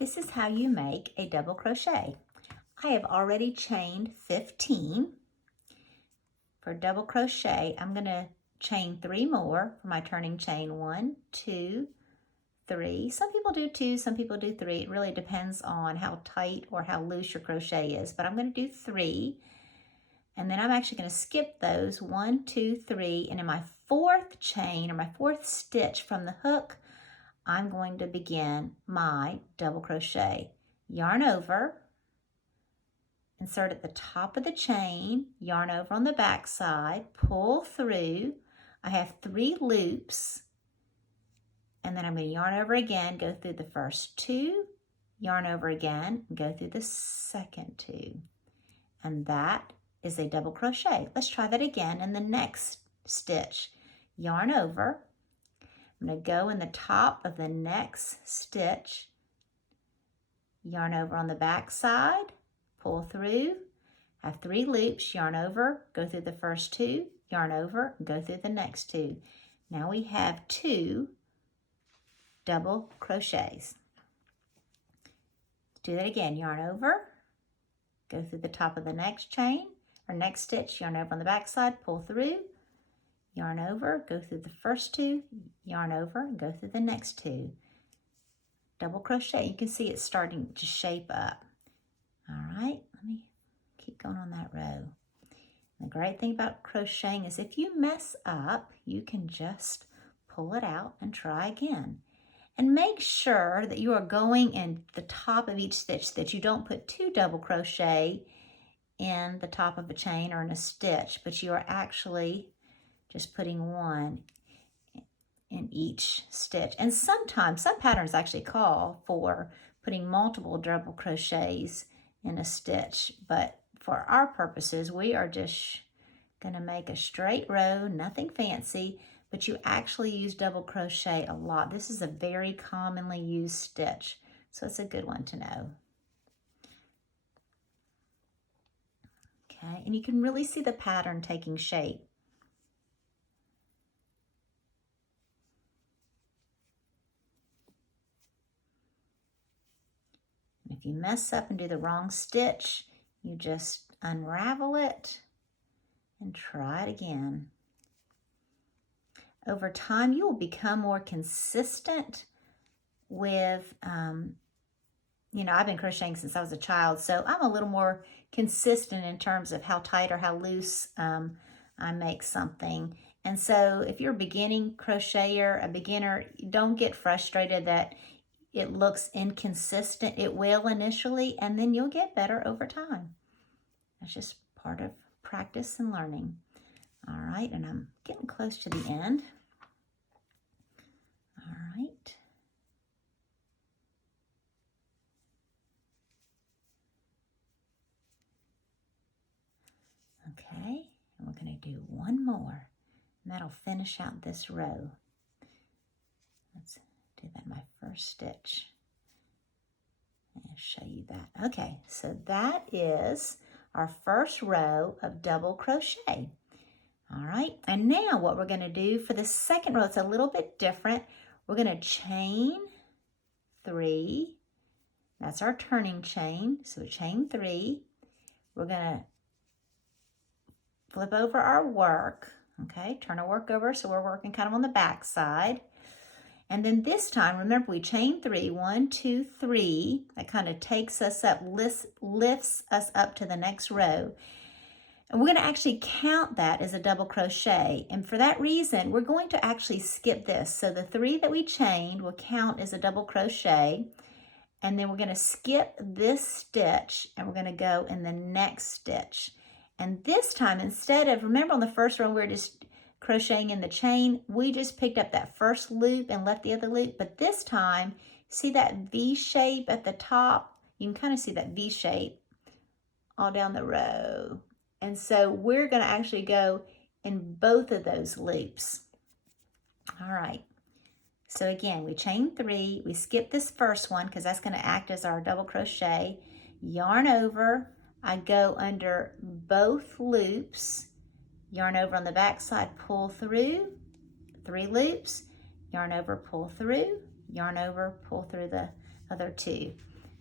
This is how you make a double crochet. I have already chained 15. For double crochet, I'm going to chain 3 more for my turning chain. 1, 2, 3. Some people do 2, some people do 3. It really depends on how tight or how loose your crochet is, but I'm going to do 3. And then I'm actually going to skip those 1, 2, 3, and in my 4th chain or my 4th stitch from the hook, I'm going to begin my double crochet. Yarn over, insert at the top of the chain, yarn over on the back side, pull through. I have 3 loops, and then I'm going to yarn over again, go through the first 2, yarn over again, and go through the second 2. And that is a double crochet. Let's try that again in the next stitch. Yarn over. I'm going to go in the top of the next stitch, yarn over on the back side, pull through, have 3 loops, yarn over, go through the first 2, yarn over, go through the next 2. Now we have 2 double crochets. Do that again, yarn over, go through the top of the next chain or next stitch, yarn over on the back side, pull through, yarn over, go through the first 2, yarn over, and go through the next 2. Double crochet. You can see it's starting to shape up. All right, let me keep going on that row. The great thing about crocheting is if you mess up, you can just pull it out and try again. And make sure that you are going in the top of each stitch, that you don't put 2 double crochet in the top of a chain or in a stitch, but you are actually just putting 1 in each stitch. And sometimes, some patterns actually call for putting multiple double crochets in a stitch, but for our purposes, we are just going to make a straight row, nothing fancy, but you actually use double crochet a lot. This is a very commonly used stitch, so it's a good one to know. Okay, and you can really see the pattern taking shape. If you mess up and do the wrong stitch, you just unravel it and try it again. Over time, you will become more consistent with, I've been crocheting since I was a child, so I'm a little more consistent in terms of how tight or how loose I make something. And so if you're a beginning crocheter, a beginner, don't get frustrated that it looks inconsistent. It will initially, and then you'll get better over time. That's just part of practice and learning. All right, and I'm getting close to the end. All right. Okay, and we're going to do 1 more, and that'll finish out this row. Let's do that in my first stitch. I'll show you that. Okay, so that is our first row of double crochet. All right, and now what we're going to do for the second row, it's a little bit different. We're going to chain 3. That's our turning chain. So chain 3. We're going to flip over our work. Okay, turn our work over so we're working kind of on the back side. And then this time, remember, we chain 3, 1, 2, 3. That kind of takes us up, lifts us up to the next row. And we're going to actually count that as a double crochet. And for that reason, we're going to actually skip this. So the 3 that we chained will count as a double crochet. And then we're going to skip this stitch and we're going to go in the next stitch. And this time, instead of, remember on the first row, we were just crocheting in the chain, we just picked up that first loop and left the other loop. But this time, see that V shape at the top? You can kind of see that V shape all down the row. And so we're going to actually go in both of those loops. All right. So again, we chain 3, we skip this first one because that's going to act as our double crochet. Yarn over, I go under both loops, yarn over on the back side, pull through, 3 loops, yarn over, pull through, yarn over, pull through the other two.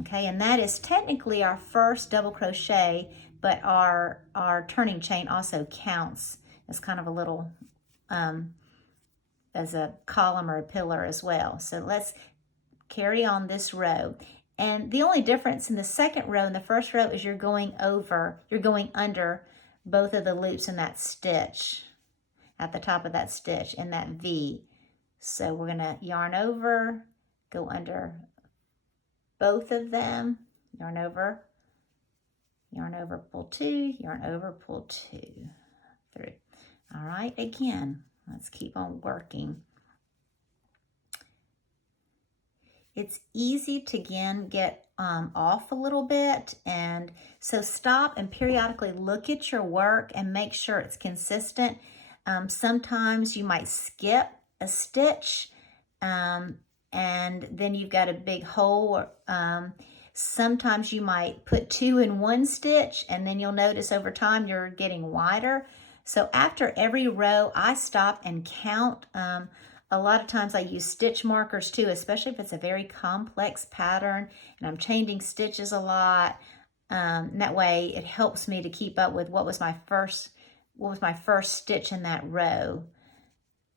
Okay, and that is technically our first double crochet, but our turning chain also counts as kind of a little, as a column or a pillar as well. So let's carry on this row. And the only difference in the second row and the first row is you're going under both of the loops in that stitch, at the top of that stitch in that V. So we're gonna yarn over, go under both of them, yarn over, pull two, yarn over, pull two, through. All right, again, let's keep on working. It's easy to, again, get off a little bit, and so stop and periodically look at your work and make sure it's consistent. Sometimes you might skip a stitch, and then you've got a big hole. Sometimes you might put two in one stitch, and then you'll notice over time you're getting wider. So after every row, I stop and count. A lot of times I use stitch markers too, especially if it's a very complex pattern and I'm changing stitches a lot. That way it helps me to keep up with what was my first stitch in that row.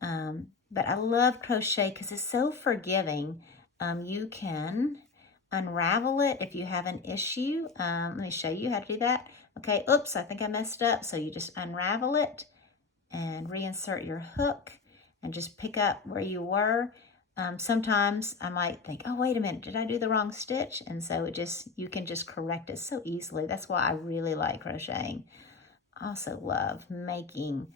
But I love crochet because it's so forgiving. You can unravel it if you have an issue. Let me show you how to do that. Okay, oops, I think I messed up. So you just unravel it and reinsert your hook and just pick up where you were. Sometimes I might think, oh, wait a minute, did I do the wrong stitch? And so you can just correct it so easily. That's why I really like crocheting. I also love making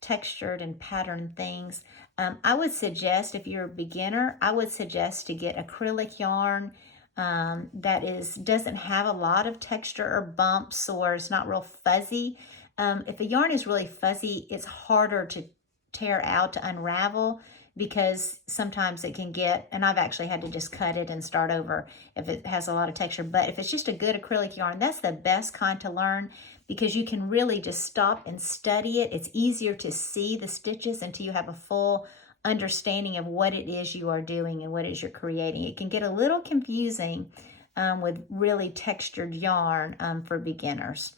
textured and patterned things. I would suggest, if you're a beginner, I would suggest to get acrylic yarn that doesn't have a lot of texture or bumps, or is not real fuzzy. If the yarn is really fuzzy, it's harder to tear out, to unravel, because sometimes it can get, and I've actually had to just cut it and start over if it has a lot of texture. But if it's just a good acrylic yarn, that's the best kind to learn, because you can really just stop and study it. It's easier to see the stitches until you have a full understanding of what it is you are doing and what it is you're creating. It can get a little confusing with really textured yarn for beginners.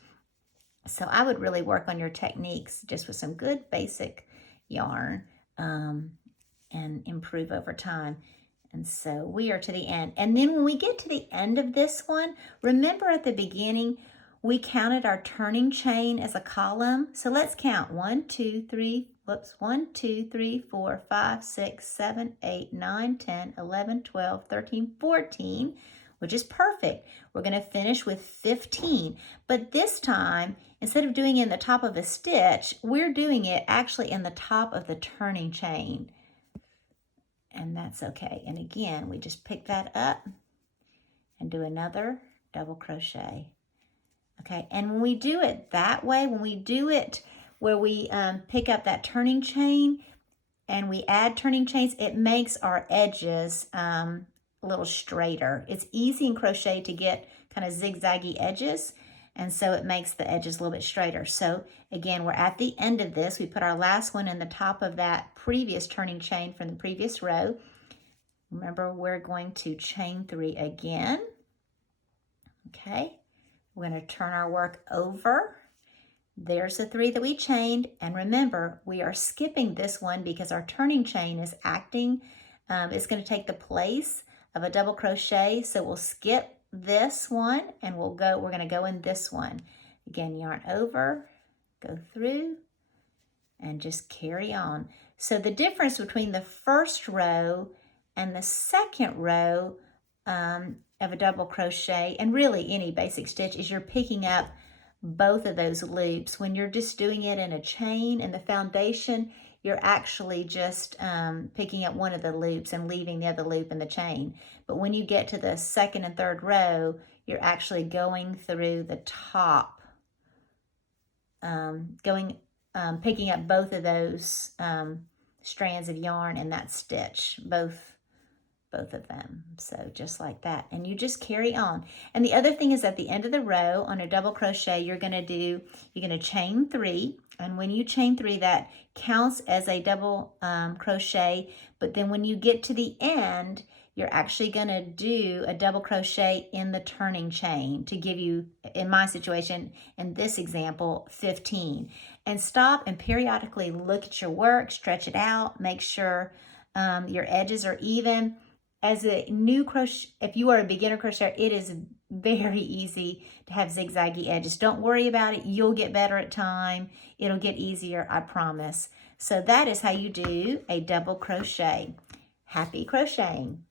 So I would really work on your techniques just with some good basic yarn and improve over time. And so we are to the end. And then when we get to the end of this one, remember at the beginning, we counted our turning chain as a column. So let's count 1, 2, 3, 4, 5, 6, 7, 8, 9, 10, 11, 12, 13, 14, which is perfect. We're going to finish with 15. But this time, instead of doing it in the top of a stitch, we're doing it actually in the top of the turning chain. And that's okay. And again, we just pick that up and do another double crochet. Okay, and when we do it that way, when we do it where we pick up that turning chain and we add turning chains, it makes our edges a little straighter. It's easy in crochet to get kind of zigzaggy edges, and so it makes the edges a little bit straighter. So again, we're at the end of this. We put our last one in the top of that previous turning chain from the previous row. Remember, we're going to chain 3 again. Okay. We're going to turn our work over. There's the 3 that we chained. And remember, we are skipping this one because our turning chain is acting. It's going to take the place of a double crochet. So we'll skip this one and we're going to go in this one. Again, yarn over, go through, and just carry on. So the difference between the first row and the second row of a double crochet, and really any basic stitch, is you're picking up both of those loops. When you're just doing it in a chain in the foundation, you're actually just picking up one of the loops and leaving the other loop in the chain. But when you get to the second and third row, you're actually going through the top, picking up both of those strands of yarn in that stitch, both of them. So just like that, and you just carry on. And the other thing is, at the end of the row on a double crochet, you're going to chain 3, and when you chain 3, that counts as a double crochet. But then when you get to the end, you're actually going to do a double crochet in the turning chain to give you, in my situation, in this example, 15. And stop and periodically look at your work, stretch it out, make sure your edges are even. As a new crochet, if you are a beginner crocheter, it is very easy to have zigzaggy edges. Don't worry about it. You'll get better at time. It'll get easier, I promise. So that is how you do a double crochet. Happy crocheting!